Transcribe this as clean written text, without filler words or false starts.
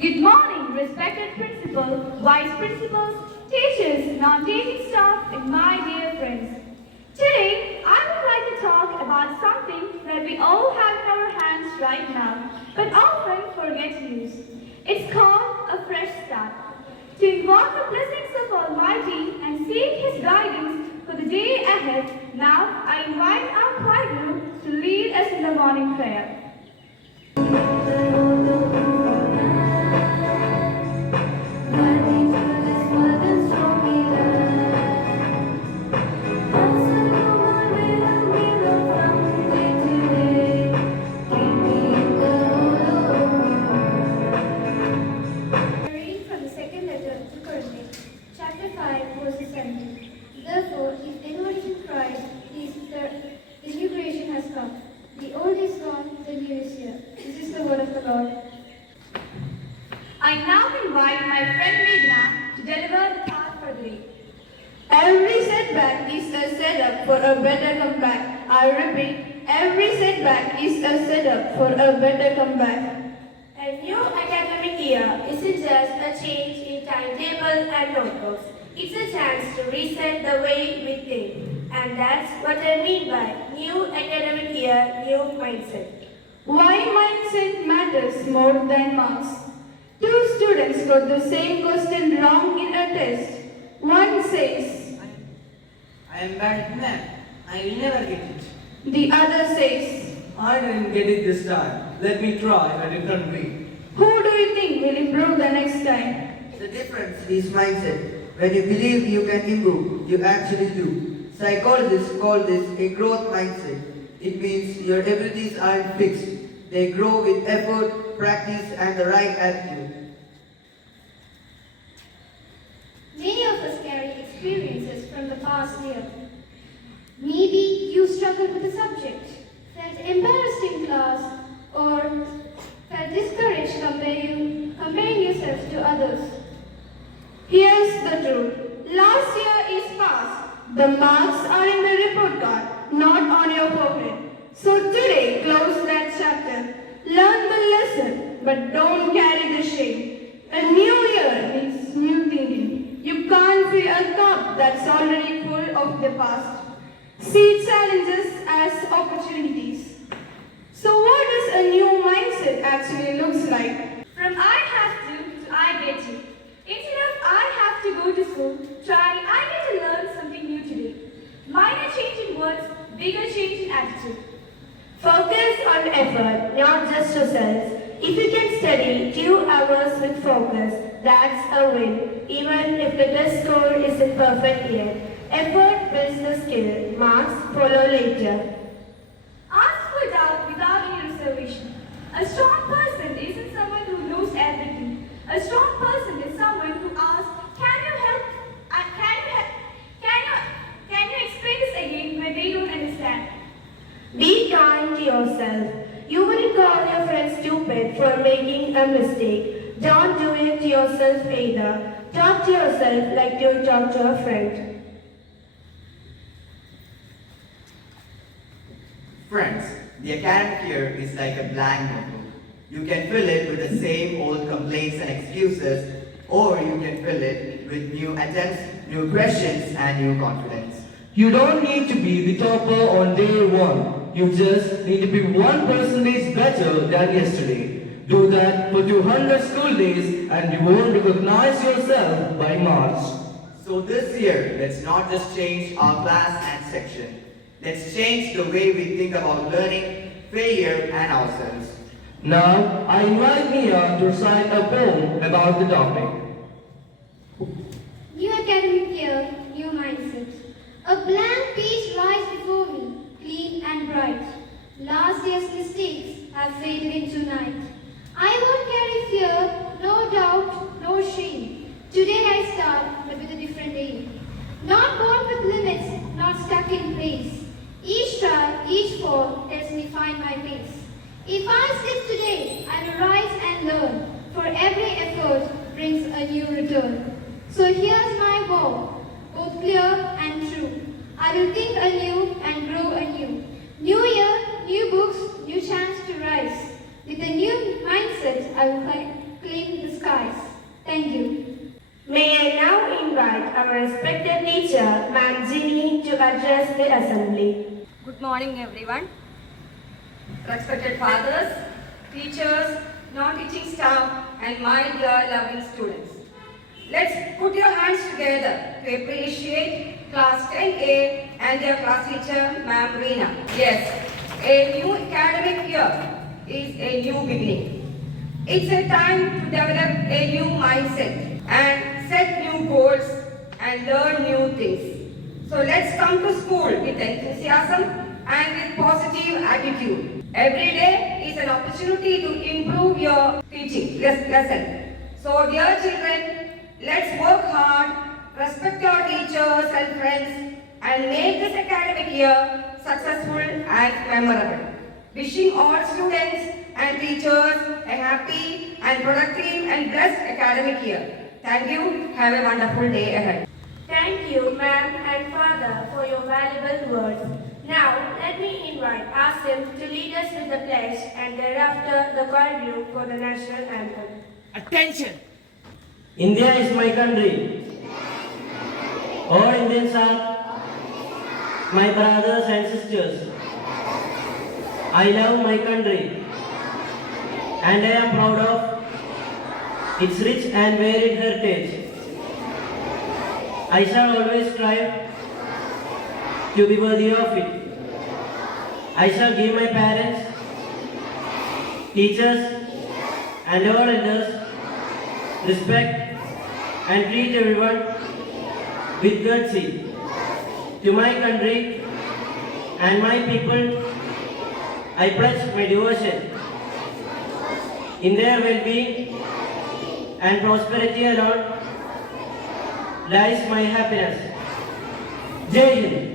Good morning, respected principal, vice principals, teachers, non-teaching staff, and my dear friends. Today, I would like to talk about something that we all have in our hands right now, but often forget to use. It's called a fresh start. To invoke the blessings of Almighty and seek His guidance for the day ahead, now I invite our choir group to lead us in the morning prayer. Reading from the second letter to Corinthians, chapter 5, verse 17. Therefore, if anyone is in Christ, his new creation has come. The old is gone, the new is here. This is the word of the Lord. I now invite my friend Meghna to deliver the thought for the day. Every setback is a setup for a better comeback. I repeat, every setback is a setup for a better comeback. A new academic year isn't just a change in timetable and notebooks. It's a chance to reset the way we think. And that's what I mean by new academic year, new mindset. Why mindset matters more than marks. Two students got the same question wrong in a test. One says, I am bad at math. I will never get it. the other says, I didn't get it this time. Let me try a different way. who do you think will improve the next time? The difference is mindset. When you believe you can improve, you actually do. Psychologists call this a growth mindset. It means your abilities aren't fixed. They grow with effort, practice, and the right attitude. Many of us carry experiences from the past year. Maybe you struggled with a subject, felt embarrassed in class, or felt discouraged comparing yourself to others. Here's the truth. Last year is past. The marks are in the report card, not on your forehead. So today, close that chapter. Learn the lesson, but don't carry the shame. A new year means new thinking. You can't fill a cup that's already full of the past. See challenges as opportunities. So what does a new mindset actually looks like? From I have to I get to. Instead of I have to go to school, try I get to learn something new today. Minor change in words, bigger change in attitude. Focus on effort, not just results. If you can study 2 hours with focus, that's a win, even if the test score isn't perfect yet. Effort builds the skill, marks follow later. Ask for doubt without any reservation. A strong person isn't someone who knows everything. A strong person is someone who asks, can you help? Can you explain this again when they don't understand? Be kind to yourself. You wouldn't call your friend stupid for making a mistake. Don't do it to yourself either. Talk to yourself like you talk to a friend. Friends, the academic year is like a blank notebook. You can fill it with the same old complaints and excuses, or you can fill it with new attempts, new questions, and new confidence. You don't need to be the topper on day one. You just need to be 1% better than yesterday. Do that for 200 school days and you won't recognize yourself by March. So this year, let's not just change our class and section. Let's change the way we think about learning, failure, and ourselves. Now, I invite Nia to recite a poem about the topic. New academic year, new mindset. A blank page lies before me, clean and bright. Last year's mistakes have faded into night. I won't carry fear, no doubt, no shame. Today I start, but with a different aim. Not born with limits, not stuck in place. Each try, each fall helps me find my pace. If I slip today, I will rise and learn. For every effort brings a new return. So here's my vow, both clear and true. I will think anew and grow anew. New year, new books, new chance to rise. With a new mindset, I will claim the respected teacher, Ma'am Ginny, to address the assembly. Good morning, everyone. Respected fathers, teachers, non-teaching staff, and my dear loving students. Let's put your hands together to appreciate Class 10A and their class teacher, Ma'am Reena. Yes, a new academic year is a new beginning. It's a time to develop a new mindset and set new goals and learn new things. So let's come to school with enthusiasm and with positive attitude. Every day is an opportunity to improve your teaching lesson. So dear children, let's work hard, respect our teachers and friends, and make this academic year successful and memorable. Wishing all students and teachers a happy and productive and blessed academic year. Thank you. Have a wonderful day ahead. Thank you, ma'am and father, for your valuable words. Now, let me invite Asim to lead us with the pledge and thereafter the choir group for the national anthem. Attention! India is my country. All Indians are my brothers and sisters. I love my country and I am proud of its rich and varied heritage. I shall always strive to be worthy of it. I shall give my parents, teachers and all elders respect and treat everyone with courtesy. To my country and my people, I pledge my devotion. In their well-being and prosperity alone lies my happiness. Jai Hind.